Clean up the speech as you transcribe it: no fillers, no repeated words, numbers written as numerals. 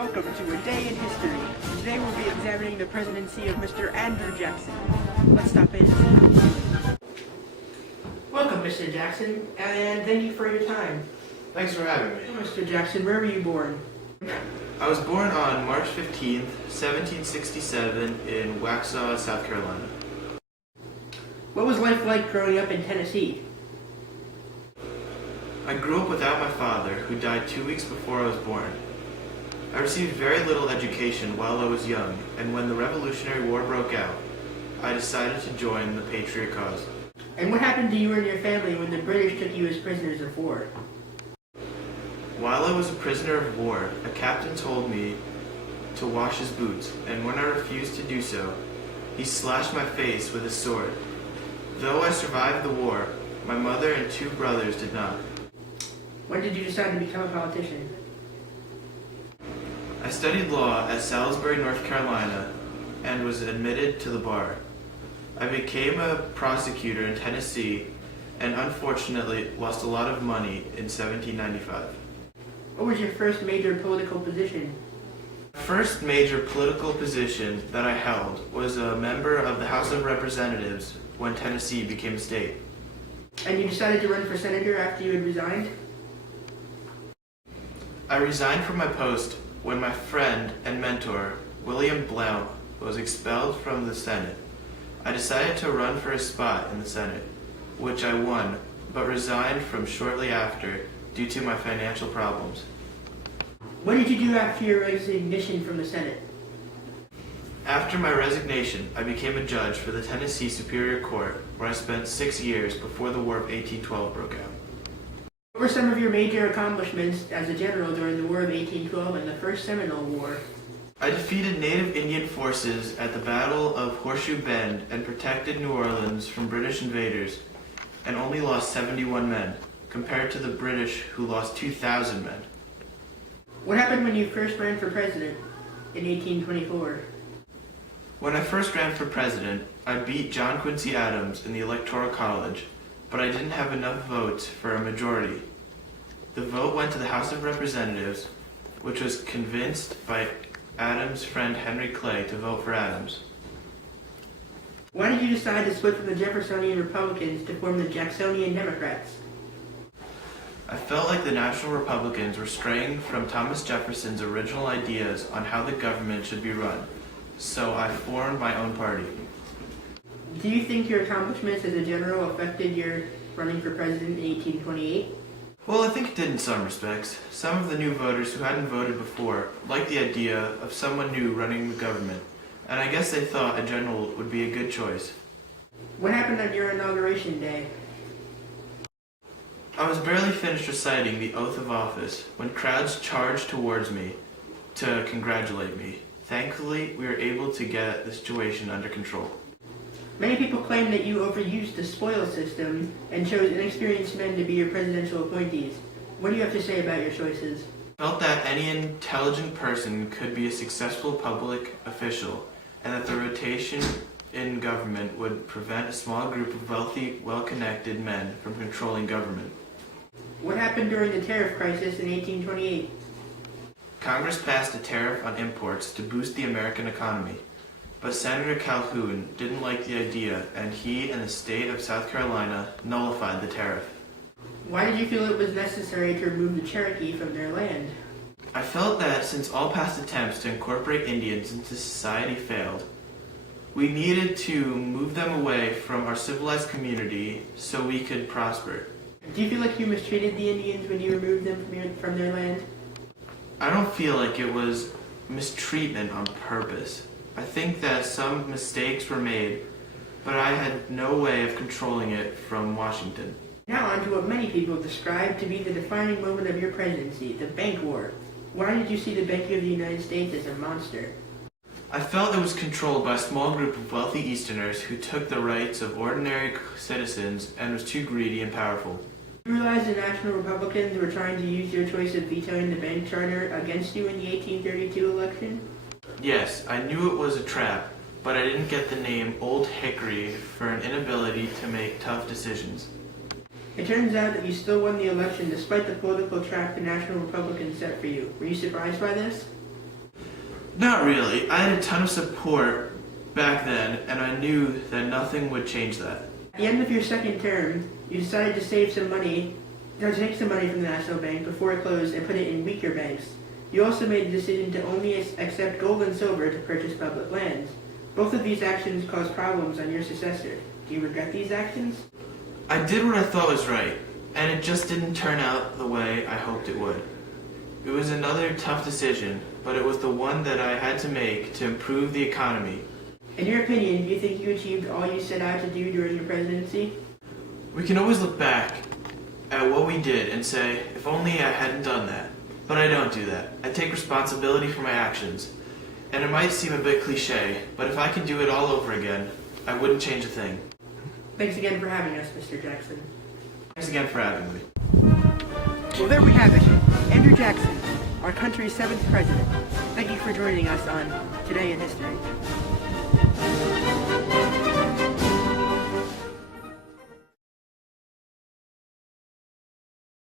Welcome to A Day in History. Today we'll be examining the presidency of Mr. Andrew Jackson. Let's stop in. Welcome, Mr. Jackson, and thank you for your time. Thanks for having me. Mr. Jackson, where were you born? I was born on March 15th, 1767 in Waxhaw, South Carolina. What was life like growing up in Tennessee? I grew up without my father, who died 2 weeks before I was born. I received very little education while I was young, and when the Revolutionary War broke out, I decided to join the Patriot cause. And what happened to you and your family when the British took you as prisoners of war? While I was a prisoner of war, a captain told me to wash his boots, and when I refused to do so, he slashed my face with his sword. Though I survived the war, my mother and 2 brothers did not. When did you decide to become a politician? I studied law at Salisbury, North Carolina, and was admitted to the bar. I became a prosecutor in Tennessee and unfortunately lost a lot of money in 1795. What was your first major political position? First major political position that I held was a member of the House of Representatives when Tennessee became a state. And you decided to run for senator after you had resigned? I resigned from my post when my friend and mentor, William Blount, was expelled from the Senate. I decided to run for a spot in the Senate, which I won, but resigned from shortly after due to my financial problems. What did you do after your resignation from the Senate? After my resignation, I became a judge for the Tennessee Superior Court, where I spent 6 years before the War of 1812 broke out. What were some of your major accomplishments as a general during the War of 1812 and the First Seminole War? I defeated Native Indian forces at the Battle of Horseshoe Bend and protected New Orleans from British invaders, and only lost 71 men, compared to the British who lost 2,000 men. What happened when you first ran for president in 1824? When I first ran for president, I beat John Quincy Adams in the Electoral College, but I didn't have enough votes for a majority. The vote went to the House of Representatives, which was convinced by Adams' friend Henry Clay to vote for Adams. Why did you decide to split from the Jeffersonian Republicans to form the Jacksonian Democrats? I felt like the National Republicans were straying from Thomas Jefferson's original ideas on how the government should be run, so I formed my own party. Do you think your accomplishments as a general affected your running for president in 1828? Well, I think it did in some respects. Some of the new voters who hadn't voted before liked the idea of someone new running the government, and I guess they thought a general would be a good choice. What happened on your inauguration day? I was barely finished reciting the oath of office when crowds charged towards me to congratulate me. Thankfully, we were able to get the situation under control. Many people claim that you overused the spoils system and chose inexperienced men to be your presidential appointees. What do you have to say about your choices? I felt that any intelligent person could be a successful public official, and that the rotation in government would prevent a small group of wealthy, well-connected men from controlling government. What happened during the tariff crisis in 1828? Congress passed a tariff on imports to boost the American economy. But Senator Calhoun didn't like the idea, and he and the state of South Carolina nullified the tariff. Why did you feel it was necessary to remove the Cherokee from their land? I felt that since all past attempts to incorporate Indians into society failed, we needed to move them away from our civilized community so we could prosper. Do you feel like you mistreated the Indians when you removed them from their land? I don't feel like it was mistreatment on purpose. I think that some mistakes were made, but I had no way of controlling it from Washington. Now on to what many people describe to be the defining moment of your presidency, the Bank War. Why did you see the Bank of the United States as a monster? I felt it was controlled by a small group of wealthy Easterners who took the rights of ordinary citizens and was too greedy and powerful. You realize the National Republicans were trying to use your choice of vetoing the bank charter against you in the 1832 election? Yes, I knew it was a trap, but I didn't get the name Old Hickory for an inability to make tough decisions. It turns out that you still won the election despite the political trap the National Republicans set for you. Were you surprised by this? Not really. I had a ton of support back then, and I knew that nothing would change that. At the end of your second term, you decided to save some money, or take some money from the National Bank before it closed and put it in weaker banks. You also made the decision to only accept gold and silver to purchase public lands. Both of these actions caused problems on your successor. Do you regret these actions? I did what I thought was right, and it just didn't turn out the way I hoped it would. It was another tough decision, but it was the one that I had to make to improve the economy. In your opinion, do you think you achieved all you set out to do during your presidency? We can always look back at what we did and say, if only I hadn't done that. But I don't do that. I take responsibility for my actions. And it might seem a bit cliche, but if I could do it all over again, I wouldn't change a thing. Thanks again for having us, Mr. Jackson. Thanks again for having me. Well, there we have it. Andrew Jackson, our country's 7th president. Thank you for joining us on Today in History.